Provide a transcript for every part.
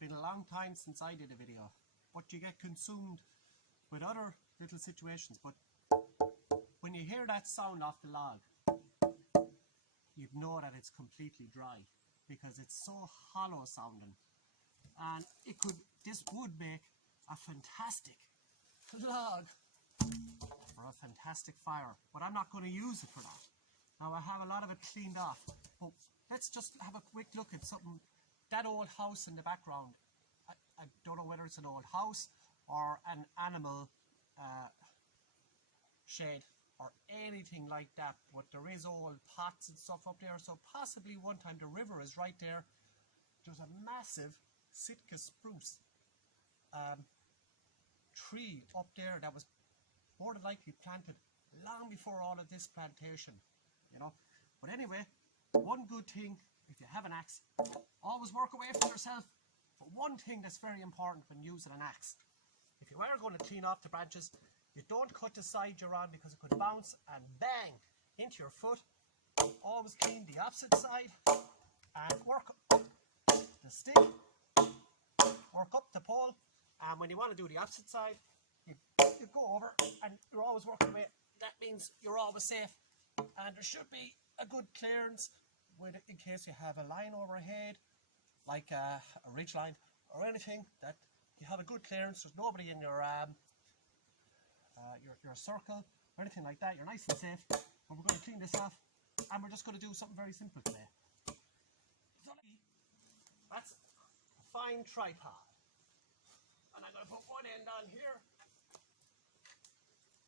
been a long time since I did a video, but you get consumed with other little situations. But when you hear that sound off the log, you'd know that it's completely dry because it's so hollow sounding. And this would make a fantastic log for a fantastic fire, but I'm not going to use it for that. Now I have a lot of it cleaned off, but let's just have a quick look at something. That old house in the background, I don't know whether it's an old house or an animal shed or anything like that, but there is old pots and stuff up there, so possibly one time the river is right there. There's a massive Sitka spruce tree up there that was more than likely planted long before all of this plantation, you know. But anyway, one good thing, if you have an axe, always work away from yourself. But one thing that's very important when using an axe, if you are going to clean off the branches, you don't cut the side you're on because it could bounce and bang into your foot. Always clean the opposite side and work up the stick, work up the pole, and when you want to do the opposite side, you go over and you're always working away. That means you're always safe, and there should be a good clearance with it in case you have a line overhead, like a ridge line or anything, that you have a good clearance. There's nobody in your circle or anything like that. You're nice and safe. But we're going to clean this off, and we're just going to do something very simple today. So that's a fine tripod, and I'm going to put one end on here,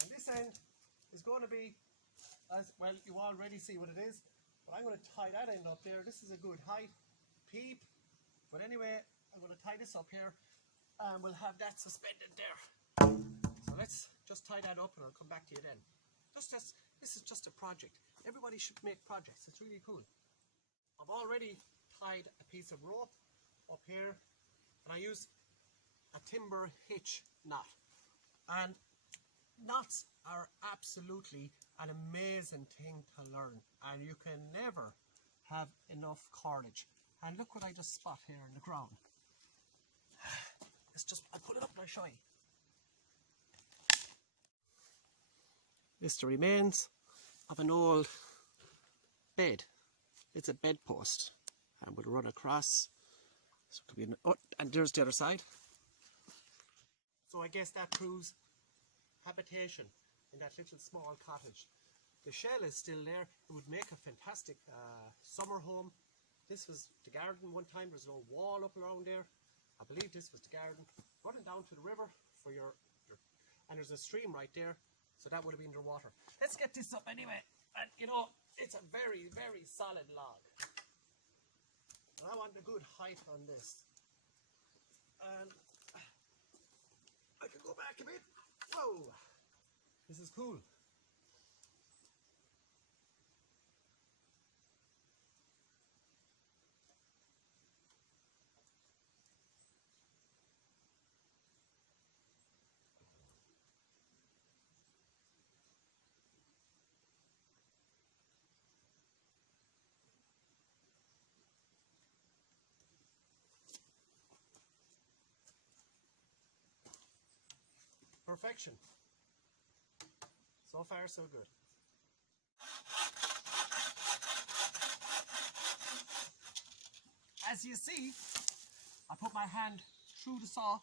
and this end is going to be, as well, you already see what it is, but I'm going to tie that end up there. This is a good height, peep, but anyway, I'm going to tie this up here, and we'll have that suspended there. So let's just tie that up, and I'll come back to you then. This is just a project. Everybody should make projects. It's really cool. I've already tied a piece of rope up here, and I use a timber hitch knot. And knots are absolutely an amazing thing to learn, and you can never have enough courage. And look what I just spot here in the ground. I'll put it up and I'll show you. It's the remains of an old bed. It's a bedpost, and we'll run across. So it could be and there's the other side. So I guess that proves habitation in that little small cottage. The shell is still there. It would make a fantastic summer home. This was the garden one time. There's no wall up around there. I believe this was the garden. Running down to the river for your and there's a stream right there. So that would have been your water. Let's get this up anyway. And you know, it's a very, very solid log. And I want a good height on this. And I can go back a bit. Whoa! This is cool. Perfection. So far, so good. As you see, I put my hand through the saw,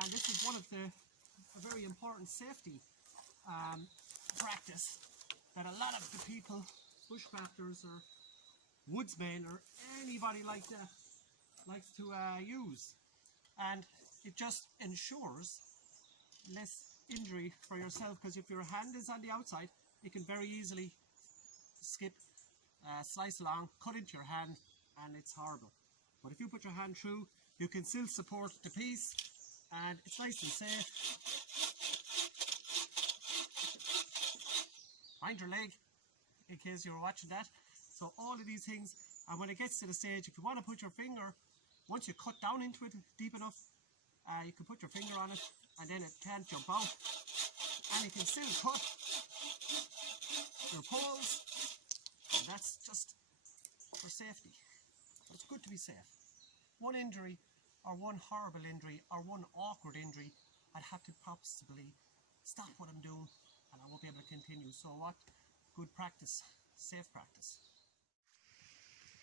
and this is one of a very important safety practice that a lot of the people, bushcrafters or woodsmen or anybody like that, likes to use, and it just ensures less injury for yourself, because if your hand is on the outside, you can very easily slice along, cut into your hand, and it's horrible. But if you put your hand through, you can still support the piece, and it's nice and safe. Mind your leg, in case you're watching that. So all of these things, and when it gets to the stage, if you want to put your finger, once you cut down into it deep enough, you can put your finger on it, and then it can't jump out, and you can still cut your poles, and that's just for safety. It's good to be safe. One injury or one horrible injury or one awkward injury, I'd have to possibly stop what I'm doing and I won't be able to continue. So what? Good practice, safe practice.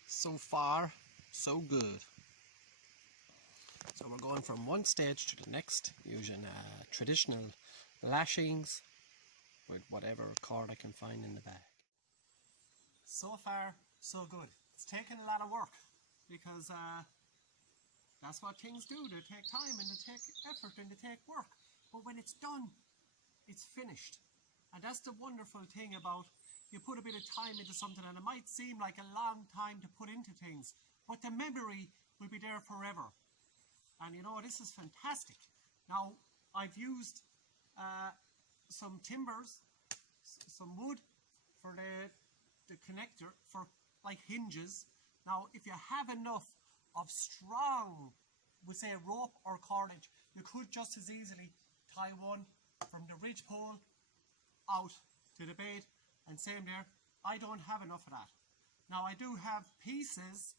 So far, so good. So we're going from one stage to the next using traditional lashings with whatever cord I can find in the bag. So far, so good. It's taken a lot of work because that's what things do. They take time and they take effort and they take work. But when it's done, it's finished. And that's the wonderful thing about, you put a bit of time into something and it might seem like a long time to put into things, but the memory will be there forever. And you know, this is fantastic. Now, I've used some timbers, some wood for the connector, for like hinges. Now, if you have enough of strong, we say rope or cordage, you could just as easily tie one from the ridge pole out to the bait, and same there. I don't have enough of that. Now, I do have pieces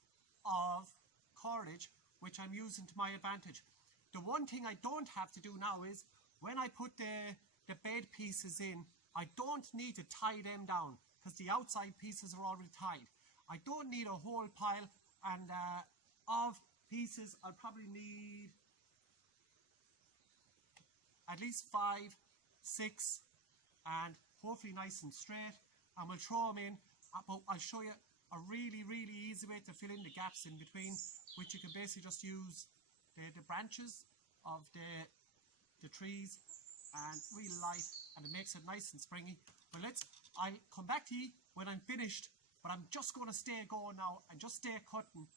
of cordage which I'm using to my advantage. The one thing I don't have to do now is, when I put the bed pieces in, I don't need to tie them down because the outside pieces are already tied. I don't need a whole pile and of pieces. I'll probably need at least 5, 6, and hopefully nice and straight, and we'll throw them in. But I'll show you a really easy way to fill in the gaps in between, which you can basically just use the branches of the trees, and really light, and it makes it nice and springy. But I'll come back to you when I'm finished, but I'm just going to stay going now and just stay cutting,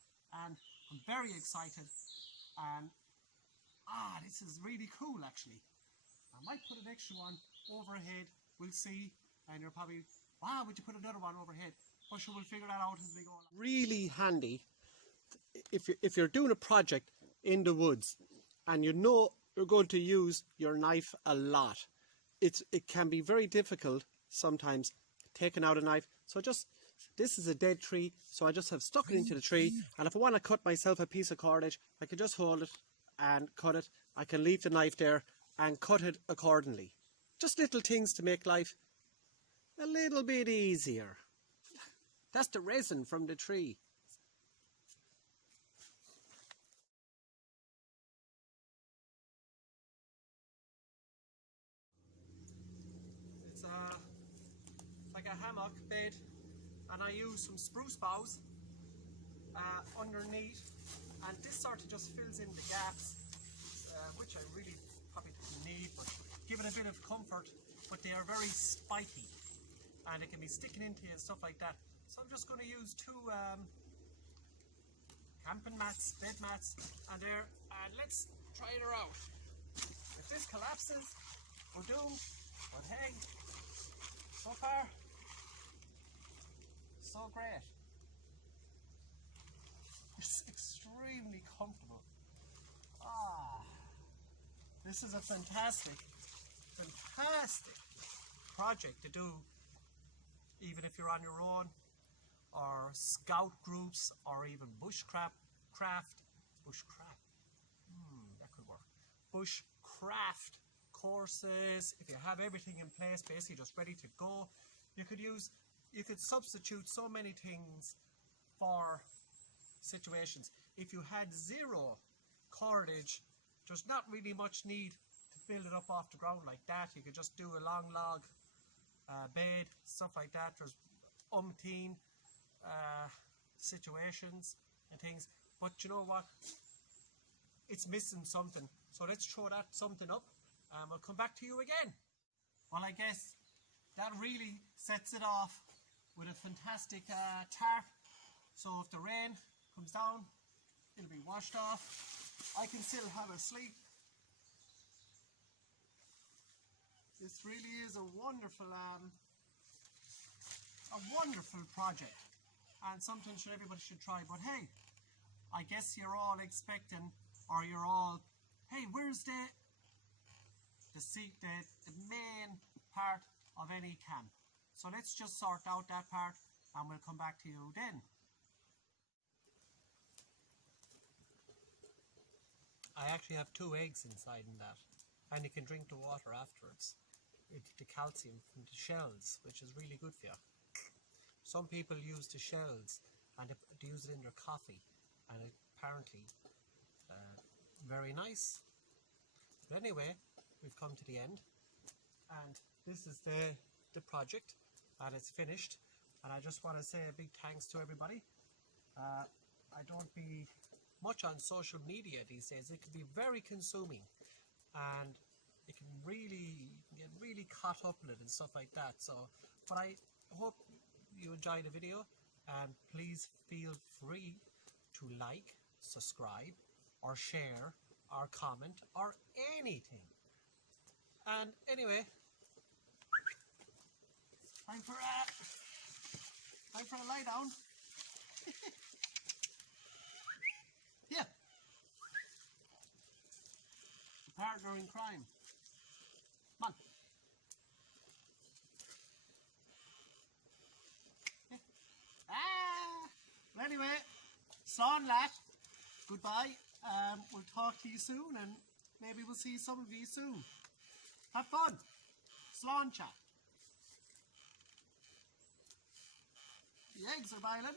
and I'm very excited. And this is really cool actually. I might put an extra one overhead, we'll see, and you're probably, wow, would you put another one overhead? But sure, we'll figure that out as we go along. Really handy if you're doing a project in the woods and you know you're going to use your knife a lot. It can be very difficult sometimes taking out a knife. So this is a dead tree, so I just have stuck it into the tree, and if I want to cut myself a piece of cordage, I can just hold it and cut it. I can leave the knife there and cut it accordingly. Just little things to make life a little bit easier. That's the resin from the tree. It's like a hammock bed, and I use some spruce boughs underneath, and this sort of just fills in the gaps, which I really probably didn't need, but give it a bit of comfort. But they are very spiky and it can be sticking into you and stuff like that. So I'm just going to use 2 camping mats, bed mats, and let's try it out. If this collapses, we're doomed. But hey, so far, so great. It's extremely comfortable. This is a fantastic project to do, even if you're on your own, or scout groups, or even bushcraft. That could work. Bushcraft courses. If you have everything in place, basically just ready to go, you could substitute so many things for situations. If you had 0 cordage, there's not really much need to build it up off the ground like that. You could just do a long log bed, stuff like that. There's umpteen situations and things, but you know what, it's missing something, so let's throw that something up and we'll come back to you again. Well, I guess that really sets it off with a fantastic tarp, so if the rain comes down, it'll be washed off. I can still have a sleep. This really is a wonderful project, and something everybody should try. But hey, I guess you're all expecting, or you're all, hey, where's the main part of any camp? So let's just sort out that part and we'll come back to you then. actually have 2 eggs inside in that, and you can drink the water afterwards. It's the calcium from the shells, which is really good for you. Some people use the shells and they use it in their coffee, and apparently very nice. But anyway, we've come to the end, and this is the project, and it's finished. And I just want to say a big thanks to everybody. I don't be much on social media these days. It can be very consuming, and it can really get really caught up in it and stuff like that. So, but I hope you enjoyed the video, and please feel free to like, subscribe, or share, or comment, or anything. And anyway, time for a lie down. Yeah. Partner in crime. Come on. Yeah. Well, anyway, Slán Leat, goodbye. We'll talk to you soon, and maybe we'll see some of you soon. Have fun. Slán chat. The eggs are boiling.